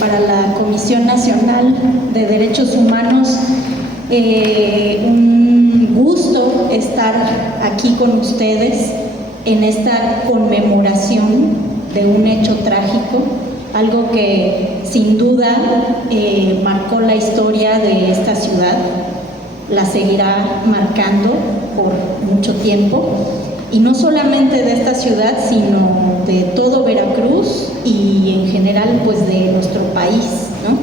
para la Comisión Nacional de Derechos Humanos un gusto estar aquí con ustedes en esta conmemoración de un hecho trágico, algo que sin duda marcó la historia de esta ciudad, la seguirá marcando por mucho tiempo, y no solamente de esta ciudad, sino de todo Veracruz y en general pues de nuestro país, ¿no?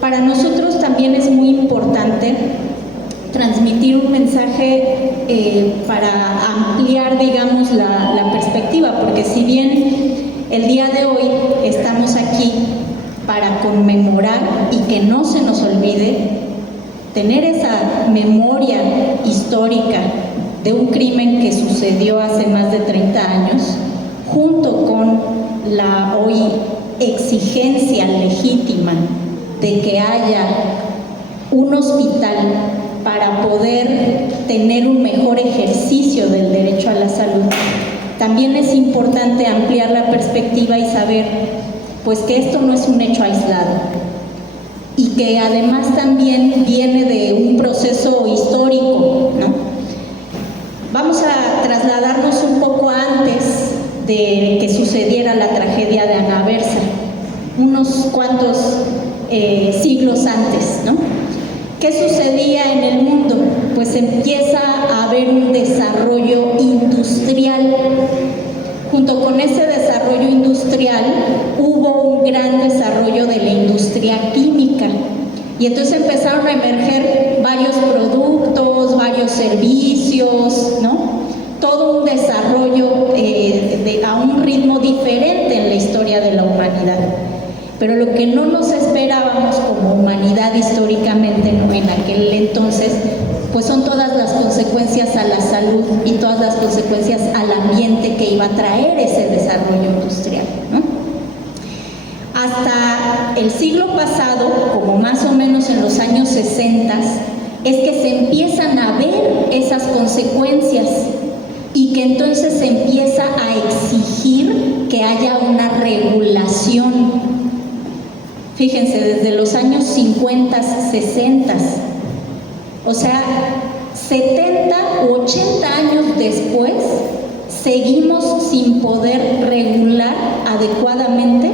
Para nosotros también es muy importante transmitir un mensaje para ampliar, digamos, la perspectiva, porque si bien el día de hoy estamos aquí para conmemorar y que no se nos olvide, tener esa memoria histórica de un crimen que sucedió hace más de 30 años, junto con la hoy exigencia legítima de que haya un hospital para poder tener un mejor ejercicio del derecho a la salud, también es importante ampliar la perspectiva y saber pues que esto no es un hecho aislado y que además también viene de un proceso histórico, ¿no? Vamos a trasladarnos un poco antes de que sucediera la tragedia de Ana Berza, unos cuantos siglos antes, ¿no? ¿Qué sucedía en el mundo? Pues empieza a haber un desarrollo industrial. Junto con ese desarrollo industrial hubo un gran desarrollo de la industria química, y entonces empezaron a emerger varios productos, varios servicios, ¿no? Todo un desarrollo a un ritmo diferente en la historia de la humanidad. Pero lo que no nos esperábamos como humanidad históricamente, ¿no?, en aquel entonces, pues son todas las consecuencias a la salud y todas las consecuencias al ambiente que iba a traer ese desarrollo industrial, ¿no? Hasta el siglo pasado, como más o menos en los años 60, es que se empiezan a ver esas consecuencias y que entonces se empieza a exigir que haya una regulación. Fíjense, desde los años 50, 60, o sea, 70 u 80 años después, seguimos sin poder regular adecuadamente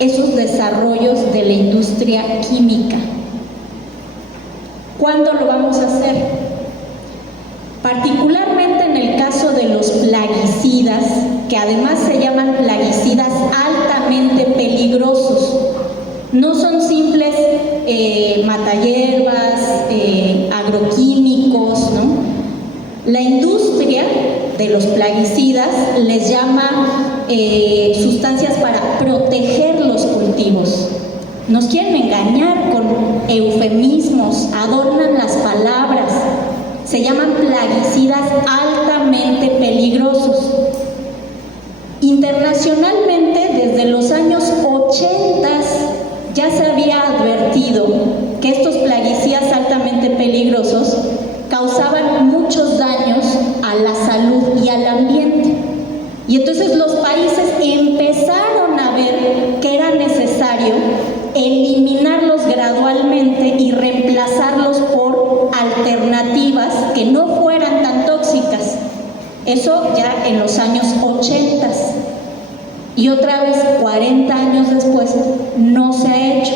esos desarrollos de la industria química. ¿Cuándo lo vamos a hacer? Particularmente en el caso de los plaguicidas, que además se llaman plaguicidas altamente peligrosos. No son simples matahierbas, agroquímicos, ¿no? La industria de los plaguicidas les llama sustancias para proteger los cultivos. Nos quieren engañar con eufemismos, adornan las palabras. Se llaman plaguicidas altamente peligrosos. Internacionalmente, desde los años 80 ya se había advertido que estos plaguicidas altamente peligrosos causaban muchos daños a la salud y al ambiente. Y entonces los países empezaron a ver que era necesario eliminarlos gradualmente y reemplazarlos por alternativas que no fueran tan tóxicas. Eso ya en los años 80. Y otra vez, 40 años después, no se ha hecho.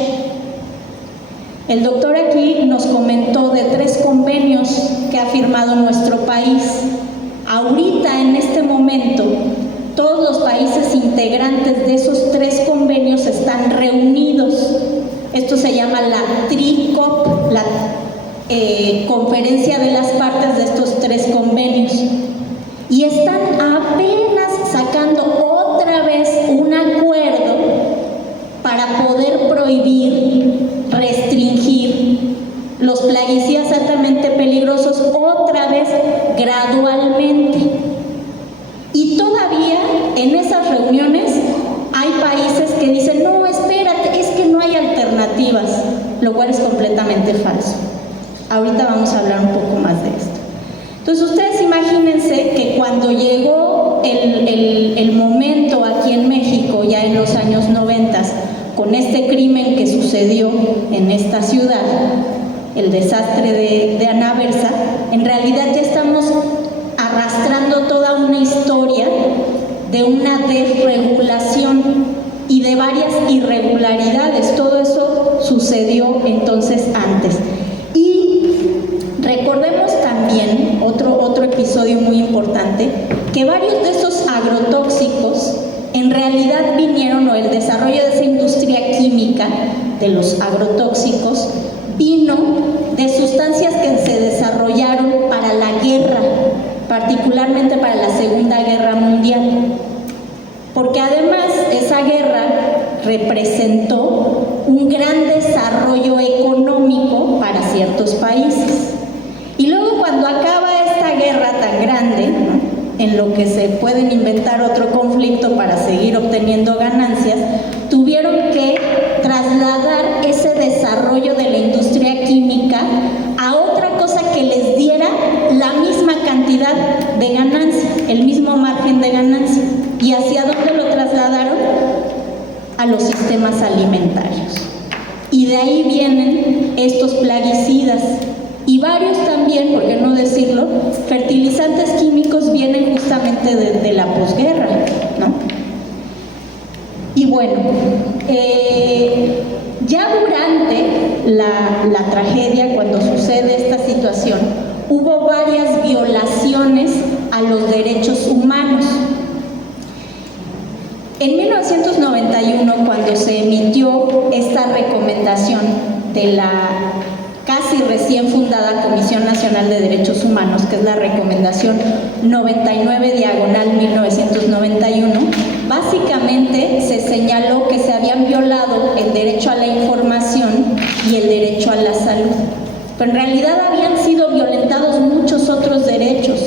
El doctor aquí nos comentó de 3 convenios que ha firmado nuestro país. Ahorita, en este momento, todos los países integrantes de esos 3 convenios están reunidos. Esto se llama la TRICOP, la conferencia de las partes de estos 3 convenios. Y están apenas sacando otra vez un acuerdo para poder prohibir, restringir los plaguicidas altamente peligrosos otra vez gradualmente. Y todavía en esas reuniones hay países que dicen, no, espérate, es que no hay alternativas, lo cual es completamente falso. Ahorita vamos a hablar un poco más de esto. Entonces, ustedes imagínense imagínense que cuando llegó el momento aquí en México, ya en los años 90, con este crimen que sucedió en esta ciudad, el desastre de Anaversa, en realidad ya estamos arrastrando toda una historia de una desregulación y de varias irregularidades. Todo eso sucedió entonces antes. Y recordemos también otro episodio muy importante, que varios de esos agrotóxicos en realidad vinieron, o el desarrollo de esa industria química de los agrotóxicos vino de sustancias que se desarrollaron para la guerra, particularmente para la Segunda Guerra Mundial, porque además esa guerra representó un gran desarrollo económico para ciertos países. Y luego, cuando acaba esta guerra tan grande, ¿no?, en lo que se pueden inventar otro conflicto para seguir obteniendo ganancias, tuvieron que trasladar ese desarrollo de la industria química a otra cosa que les diera la misma cantidad de ganancia, el mismo margen de ganancia. ¿Y hacia dónde lo trasladaron? A los sistemas alimentarios. Y de ahí vienen estos plaguicidas. Y varios también, por qué no decirlo, fertilizantes químicos vienen justamente de la posguerra, ¿no? Y bueno, ya durante la tragedia, cuando sucede esta situación, hubo varias violaciones a los derechos humanos. En 1991, cuando se emitió esta recomendación de la casi recién fundada Comisión Nacional de Derechos Humanos, que es la recomendación 99/1991, básicamente se señaló que se habían violado el derecho a la información y el derecho a la salud. Pero en realidad habían sido violentados muchos otros derechos.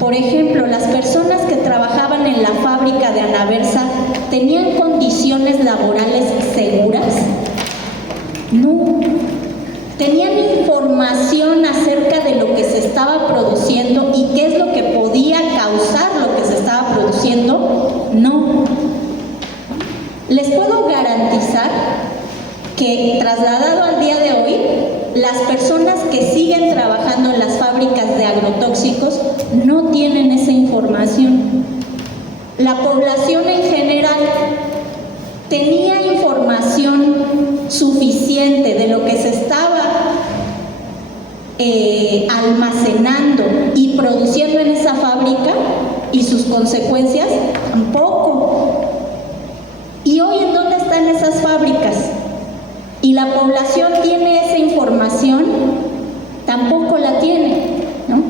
Por ejemplo, las personas que trabajaban en la fábrica de Anaversa, ¿tenían condiciones laborales seguras? No. ¿Tenían información acerca de lo que se estaba produciendo y qué es lo que podía causar lo que se estaba produciendo? No. Les puedo garantizar que, trasladado al día de hoy, las personas que siguen trabajando en las fábricas de agrotóxicos no tienen esa información. La población en general tenía información suficiente de lo que se estaba almacenando y produciendo en esa fábrica y sus consecuencias. Tampoco. ¿Y hoy en dónde están esas fábricas? ¿Y la población tiene esa información? Tampoco la tiene, ¿no?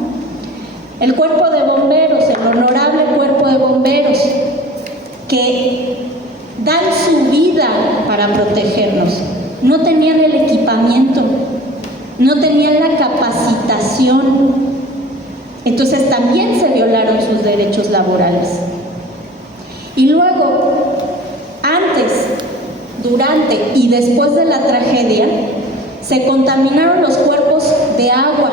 El cuerpo de bomberos, el honorable cuerpo de bomberos, que dan su vida para protegernos, no tenían el equipamiento, no tenían la capacitación. Entonces también se violaron sus derechos laborales. Y luego, antes, durante y después de la tragedia, se contaminaron los cuerpos de agua,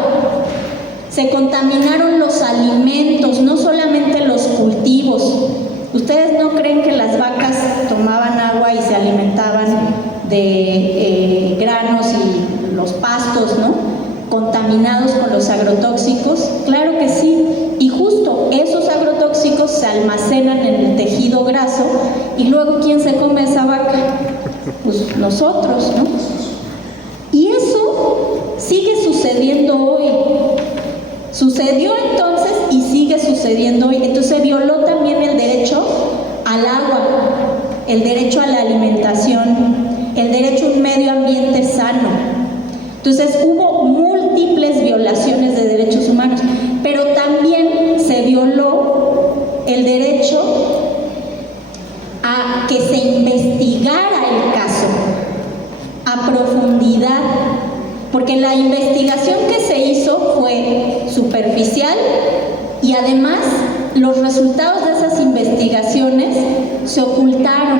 se contaminaron los alimentos, no solamente los cultivos. ¿Ustedes no creen que las vacas tomaban agua y se alimentaban de granos y los pastos, ¿no?, contaminados con los agrotóxicos? Claro que sí. Y justo esos agrotóxicos se almacenan en el tejido graso, y luego ¿quién se come esa vaca? Pues nosotros, ¿no? Y eso sigue sucediendo hoy. Sucedió entonces y sigue sucediendo hoy. Entonces se violó también el derecho al agua, el derecho a la alimentación, el derecho a un medio ambiente sano. Entonces hubo múltiples violaciones de derechos humanos, pero también se violó el derecho a que se investigara el caso a profundidad, porque la investigación que se hizo fue superficial y además los resultados de esas investigaciones se ocultaron.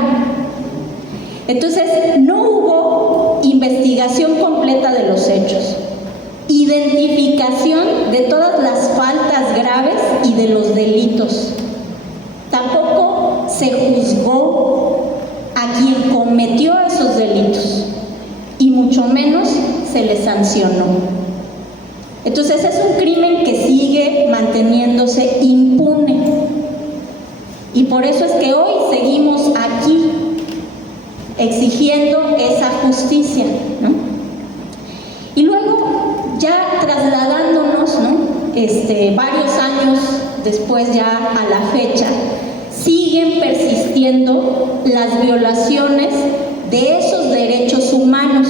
Entonces no hubo investigación completa de los hechos, identificación de todas las faltas graves de los delitos. Tampoco se juzgó a quien cometió esos delitos y mucho menos se le sancionó. Entonces es un crimen que sigue manteniéndose impune y por eso es que hoy seguimos aquí exigiendo esa justicia, ¿no? Y luego ya trasladándonos, ¿no? Varios años después ya a la fecha, siguen persistiendo las violaciones de esos derechos humanos.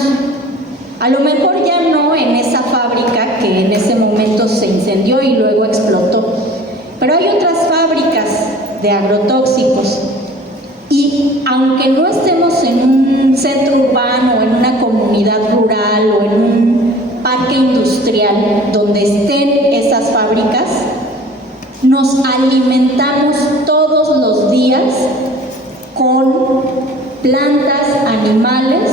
A lo mejor ya no en esa fábrica que en ese momento se incendió y luego explotó, pero hay otras fábricas de agrotóxicos y aunque no estemos en un centro urbano, en una comunidad rural o en un parque industrial donde estén esas fábricas, nos alimentamos todos los días con plantas, animales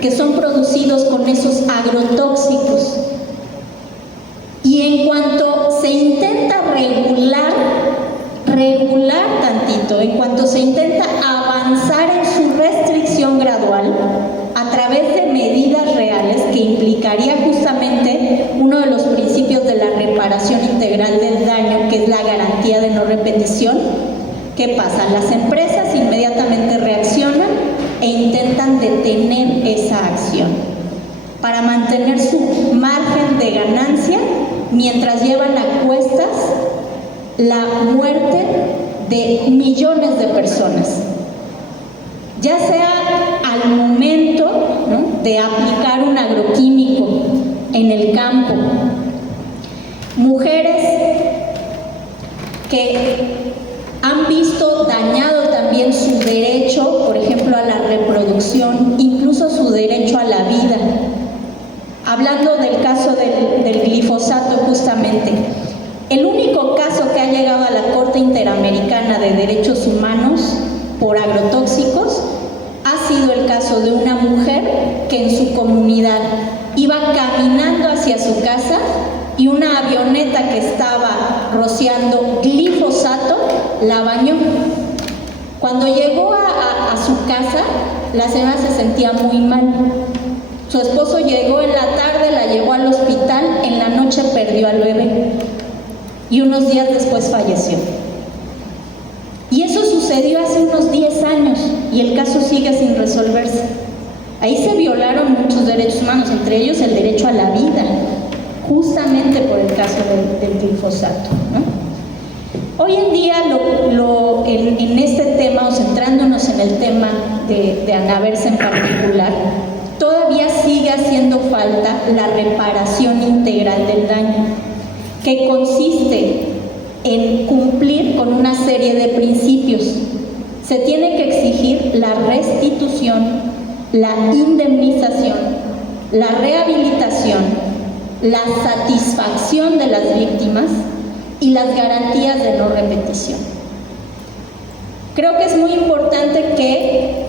que son producidos con esos agrotóxicos. Y en cuanto se intenta regular tantito, en cuanto se intenta avanzar en su restricción gradual a través de medidas reales que implicaría justamente uno de los principios de la reparación integral del daño, que es la garantía de no repetición, ¿qué pasa? Las empresas inmediatamente reaccionan e intentan detener esa acción para mantener su margen de ganancia mientras llevan a cuestas la muerte de millones de personas, ya sea al momento, ¿no?, de aplicar un agroquímico en el campo, mujeres que han visto dañado también su derecho, por ejemplo, a la reproducción, incluso su derecho a la vida. Hablando del caso del glifosato justamente, el único caso que ha llegado a la Corte Interamericana de Derechos Humanos por agrotóxicos ha sido el caso de una mujer que en su comunidad iba caminando hacia su casa y una avioneta que estaba rociando glifosato la bañó. Cuando llegó a su casa, la señora se sentía muy mal. Su esposo llegó en la tarde, la llevó al hospital, en la noche perdió al bebé y unos días después falleció. Y eso sucedió hace unos 10 años y el caso sigue sin resolverse. Ahí se violaron muchos derechos humanos, entre ellos el derecho a la vida, justamente por el caso del glifosato, ¿no? Hoy en día, en este tema, o centrándonos en el tema de Ana Berza en particular, todavía sigue haciendo falta la reparación integral del daño, que consiste en cumplir con una serie de principios. Se tiene que exigir la restitución, la indemnización, la rehabilitación, la satisfacción de las víctimas y las garantías de no repetición. Creo que es muy importante que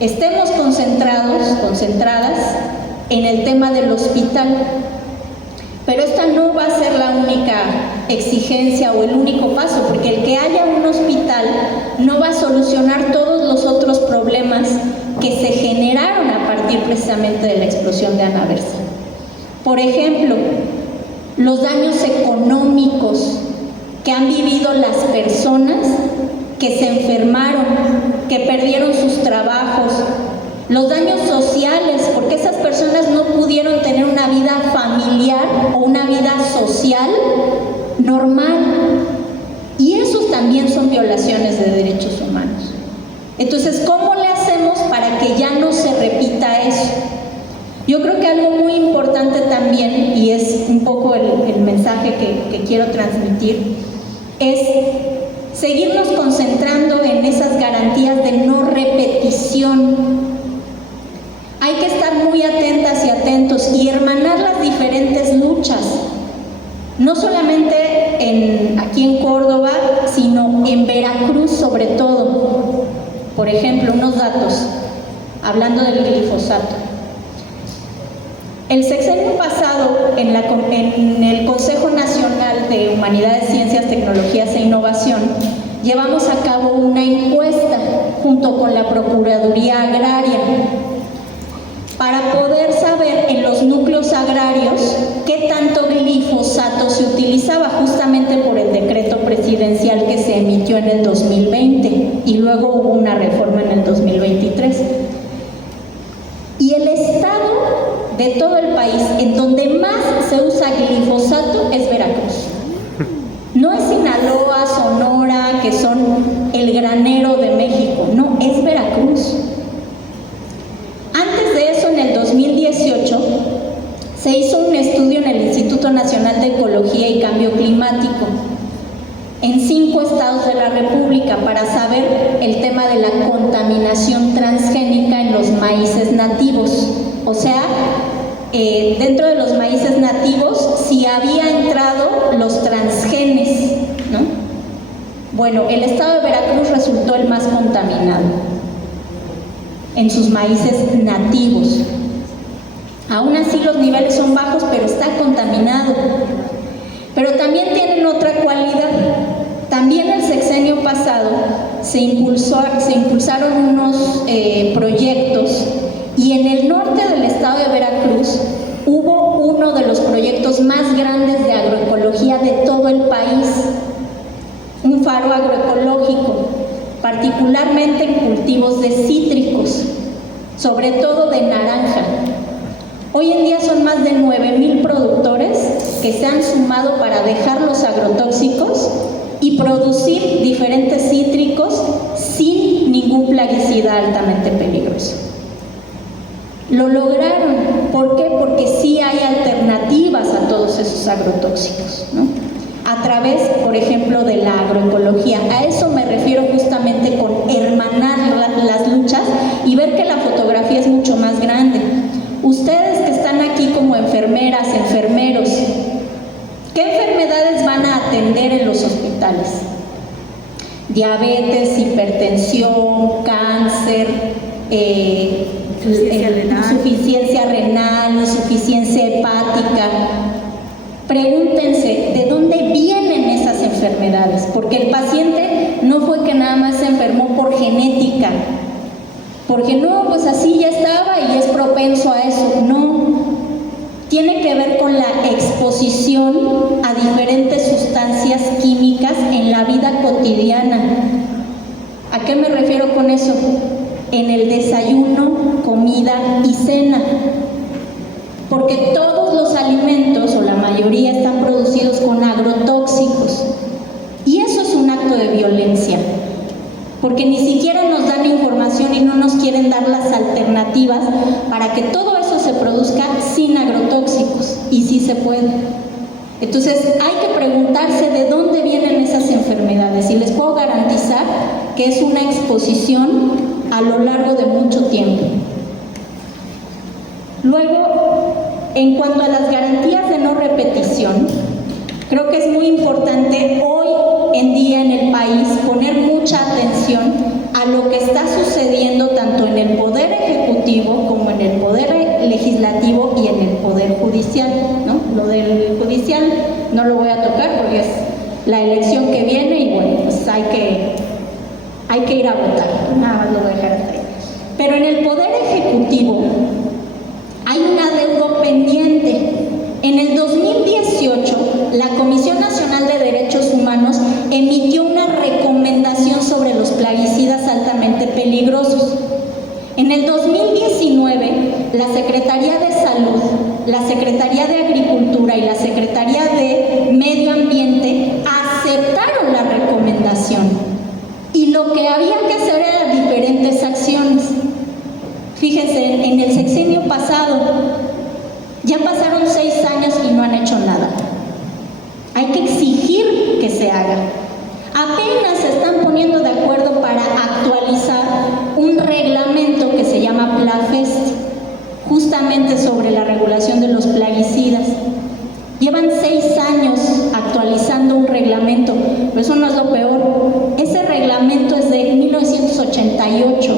estemos concentradas en el tema del hospital, pero esta no va a ser la única exigencia o el único paso, porque el que haya un hospital no va a solucionar todos los otros problemas que se generaron a partir precisamente de la explosión de Ana Berza. Por ejemplo, los daños económicos que han vivido las personas que se enfermaron, que perdieron sus trabajos, los daños sociales, porque esas personas no pudieron tener una vida familiar o una vida social normal, y esos también son violaciones de derechos humanos. Entonces, ¿cómo le hacemos para que ya no se repita eso? Yo creo que algo muy importante también, y es un poco el mensaje que quiero transmitir, es seguirnos concentrando en esas garantías de no repetición. Hay que estar muy atentas y atentos y hermanar las diferentes luchas, no solamente aquí en Córdoba, sino en Veracruz sobre todo. Por ejemplo, unos datos, hablando del glifosato. El sexenio pasado, en el Consejo Nacional de Humanidades, Ciencias, Tecnologías e Innovación, llevamos a cabo una encuesta junto con la Procuraduría Agraria para poder saber en los núcleos agrarios qué tanto glifosato se utilizaba, justamente por el decreto presidencial que se emitió en el 2020 y luego hubo una reforma en el 2023. Y el estado de todo el país en donde más se usa glifosato es Veracruz. No es Sinaloa, Sonora, que son el granero de México, no, es Veracruz. Antes de eso, en el 2018, se hizo un estudio en el Instituto Nacional de Ecología y Cambio Climático en 5 estados de la República para saber el tema de la contaminación transgénica en los maíces nativos. O sea, dentro de los maíces nativos, si había entrado los transgenes, ¿no? Bueno, el estado de Veracruz resultó el más contaminado en sus maíces nativos. Aún así los niveles son bajos, pero está contaminado. Pero también tienen otra cualidad. También el sexenio pasado se impulsaron unos proyectos, y en el norte del estado de Veracruz hubo uno de los proyectos más grandes de agroecología de todo el país, un faro agroecológico, particularmente en cultivos de cítricos, sobre todo de naranja. Hoy en día son más de 9,000 productores que se han sumado para dejar los agrotóxicos y producir diferentes cítricos sin ningún plaguicida altamente peligroso. Lo lograron. ¿Por qué? Porque sí hay alternativas a todos esos agrotóxicos, ¿no? A través, por ejemplo, de la agroecología. A eso me refiero justamente con hermanar las luchas y ver que la fotografía es mucho más grande. Ustedes que están aquí como enfermeras, enfermeros, ¿qué enfermedades van a atender en los hospitales? Diabetes, hipertensión, cáncer, insuficiencia renal, insuficiencia hepática. Pregúntense, ¿de dónde vienen esas enfermedades? Porque el paciente no fue que nada más se enfermó por genética, porque no, pues así ya estaba y es propenso a eso. No, tiene que ver con la exposición a diferentes sustancias químicas en la vida cotidiana. ¿A qué me refiero con eso? En el desayuno, comida y cena. Porque todos los alimentos, o la mayoría, están producidos con agrotóxicos. Y eso es un acto de violencia. Porque ni siquiera nos dan información y no nos quieren dar las alternativas para que todo eso se produzca sin agrotóxicos. Y sí se puede. Entonces hay que preguntarse de dónde vienen esas enfermedades. Y les puedo garantizar que es una exposición a lo largo de mucho tiempo. Luego, en cuanto a las garantías de no repetición, creo que es muy importante hoy en día en el país poner mucha atención a lo que está sucediendo tanto en el Poder Ejecutivo como en el Poder Legislativo y en el Poder Judicial, ¿no? Lo del judicial no lo voy a tocar porque es la elección que viene y bueno, pues hay que ir a votar, nada más lo voy a dejar hasta ahí. Pero en el Poder Ejecutivo hay un adeudo pendiente. En el 2018, la Comisión Nacional de Derechos Humanos emitió una recomendación sobre los plaguicidas altamente peligrosos. En el 2019, la Secretaría de Salud, la Secretaría de Agricultura y la Secretaría de Medio Ambiente aceptaron la recomendación. Y lo que había que hacer eran diferentes acciones. Fíjense, en el sexenio pasado ya pasaron 6 años y no han hecho nada. Hay que exigir que se haga. Apenas se están poniendo de acuerdo para actualizar un reglamento que se llama PLAFEST, justamente sobre la regulación de los plaguicidas. Llevan 6 años actualizando un reglamento, pero eso no es lo peor. Ese reglamento es de 1988.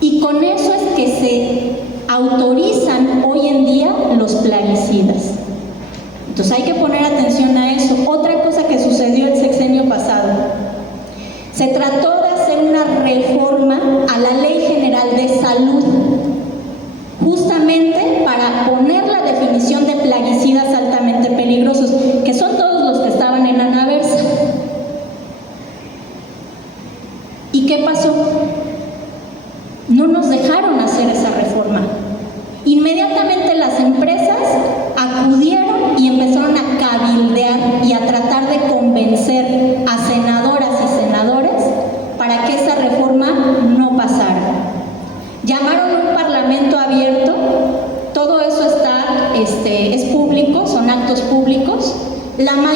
Y con eso es que se autorizan hoy en día los plaguicidas. Entonces hay que poner atención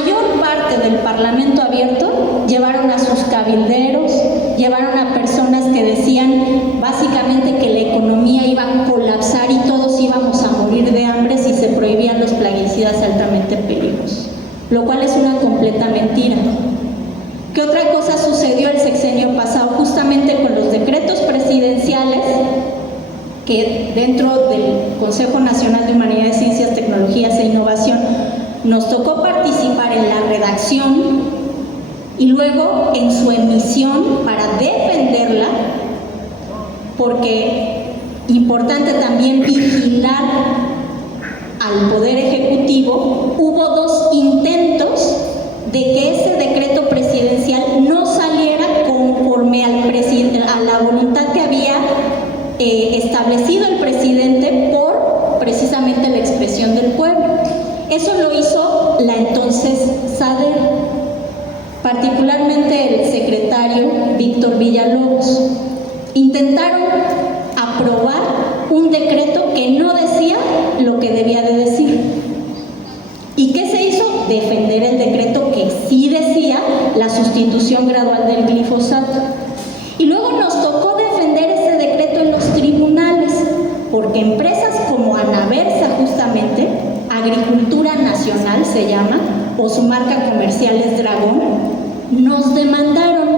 mayor parte del Parlamento abierto llevaron a sus cabilderos, llevaron a personas que decían básicamente que la economía iba a colapsar y todos íbamos a morir de hambre si se prohibían los plaguicidas altamente peligrosos, lo cual es una completa mentira. ¿Qué otra cosa sucedió el sexenio pasado? Justamente con los decretos presidenciales, que dentro del Consejo Nacional de Humanidades, Ciencias, Tecnologías e Innovación nos tocó participar en la redacción y luego en su emisión para defenderla, porque importante también vigilar al Poder Ejecutivo. Hubo 2 intentos de que ese decreto presidencial no saliera conforme a la voluntad que había establecido el presidente por precisamente la expresión del pueblo. Eso lo hizo la entonces SADER, particularmente el secretario Víctor Villalobos. Intentaron aprobar un decreto que no decía lo que debía de decir. ¿Y qué se hizo? Defender el decreto que sí decía la sustitución gradual del glifosato. Y luego nos tocó defender ese decreto en los tribunales, porque empresas como Anaversa, justamente, Agricultura Nacional se llama, o su marca comercial es Dragón, nos demandaron,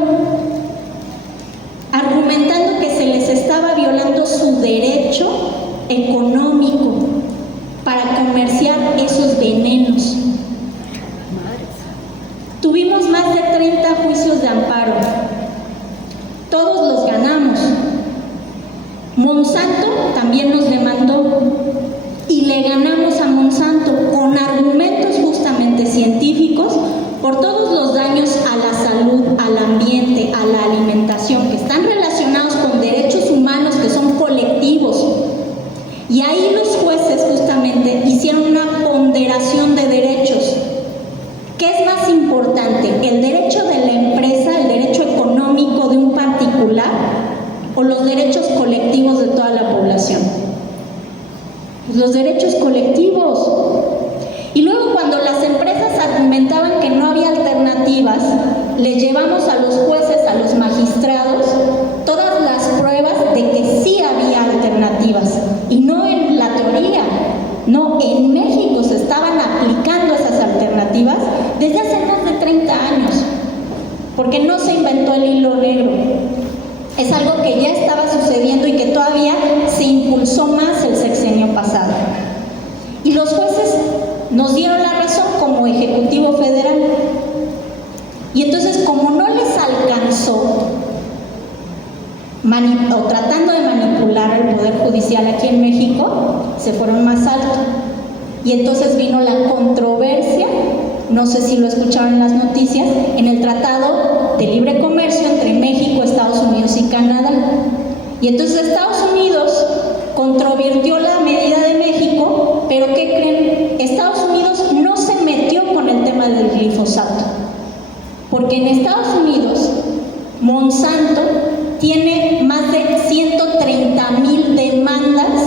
argumentando que se les estaba violando su derecho económico para comerciar esos venenos. Tuvimos más de 30 juicios de amparo. Todos los ganamos. Monsanto también nos demandó y le ganamos a Monsanto con argumentos justamente científicos por todos los daños a la salud, al ambiente, a la alimentación, que están relacionados con derechos humanos que son colectivos. Y ahí los jueces justamente hicieron una ponderación de derechos. ¿Qué es más importante? ¿El derecho de la empresa, el derecho económico de un particular o los derechos colectivos de toda la población? Pues los derechos colectivos. Y luego cuando las empresas argumentaban que no había alternativas, les llevamos a los jueces, a los magistrados, todas las pruebas de que sí había alternativas. Y no en la teoría, no, en México se estaban aplicando esas alternativas desde hace más de 30 años, porque no se inventó el hilo negro. Es algo que ya estaba sucediendo y que todavía se impulsó más el sexenio pasado. Y los jueces nos dieron la razón como Ejecutivo Federal. Y entonces, como no les alcanzó, o tratando de manipular al Poder Judicial aquí en México, se fueron más alto. Y entonces vino la controversia, no sé si lo escucharon en las noticias, en el Tratado de Libre Comercio entre México, Estados Unidos y Canadá. Y entonces Estados Unidos controvirtió la medida de México, pero ¿qué creen? Estados Unidos no se metió con el tema del glifosato, porque en Estados Unidos Monsanto tiene más de 130,000 demandas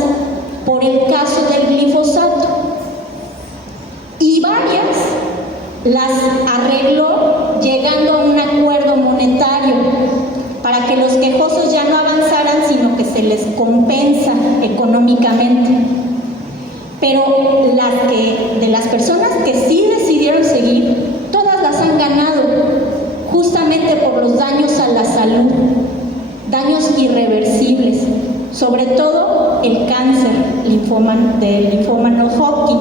por el caso del glifosato y varias las arregló llegando a un acuerdo monetario para que los quejosos ya no avanzaran, sino que se les compensa económicamente. Pero de las personas que sí decidieron seguir, todas las han ganado, justamente por los daños a la salud, daños irreversibles, sobre todo el cáncer del linfoma Hodgkin.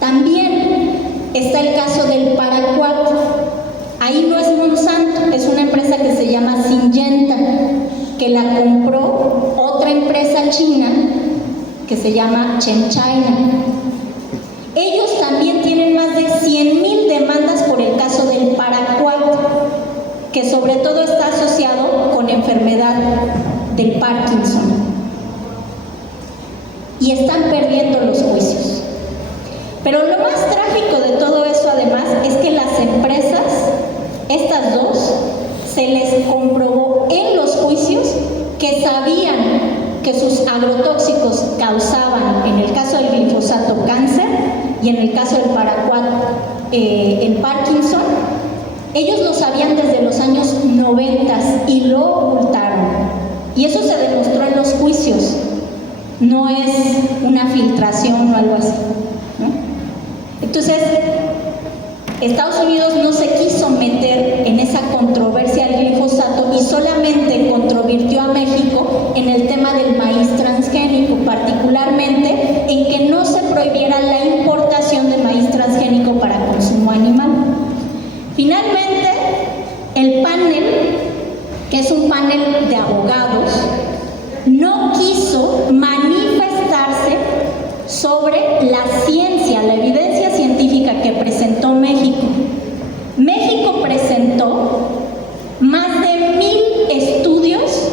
También está el caso del paraquat. Ahí no es Monsanto, es una empresa que se llama Syngenta, que la compró otra empresa china que se llama ChemChina. Ellos también tienen más de 100,000 demandas por el caso del paraquat, que sobre todo está asociado con enfermedad del Parkinson. Y están perdiendo los juicios. Pero lo más trágico de todo eso, además, es que las empresas, estas dos, se les comprobó en los juicios que sabían que sus agrotóxicos causaban, en el caso del glifosato, cáncer, y en el caso del paraquat, en Parkinson, ellos lo sabían desde los años 90 y lo ocultaron. Y eso se demostró en los juicios. No es una filtración o algo así, ¿no? Entonces, Estados Unidos no se quiso meter en esa controversia del glifosato y solamente controvirtió a México en el tema del maíz transgénico, particularmente en que no se prohibiera la importación de maíz transgénico para consumo animal. Finalmente, el panel, que es un panel de abogados, no quiso manifestarse sobre la ciencia, la evidencia científica que presentó México. México presentó más de 1000 estudios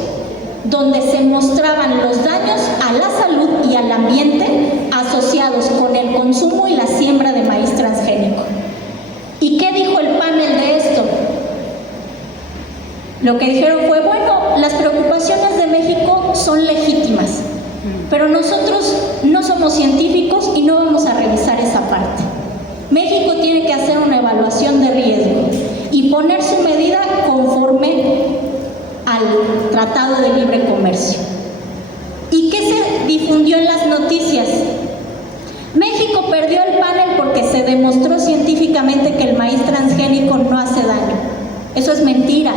donde se mostraban los daños a la salud y al ambiente asociados con el consumo y la siembra de maíz transgénico. ¿Y qué dijo el panel de esto? Lo que dijeron fue, bueno, las preocupaciones de México son legítimas, pero nosotros no somos científicos y no vamos a revisar esa parte. México tiene que hacer una evaluación de riesgo y poner su medida conforme al Tratado de Libre Comercio. ¿Y qué se difundió en las noticias? México perdió el panel porque se demostró científicamente que el maíz transgénico no hace daño. Eso es mentira.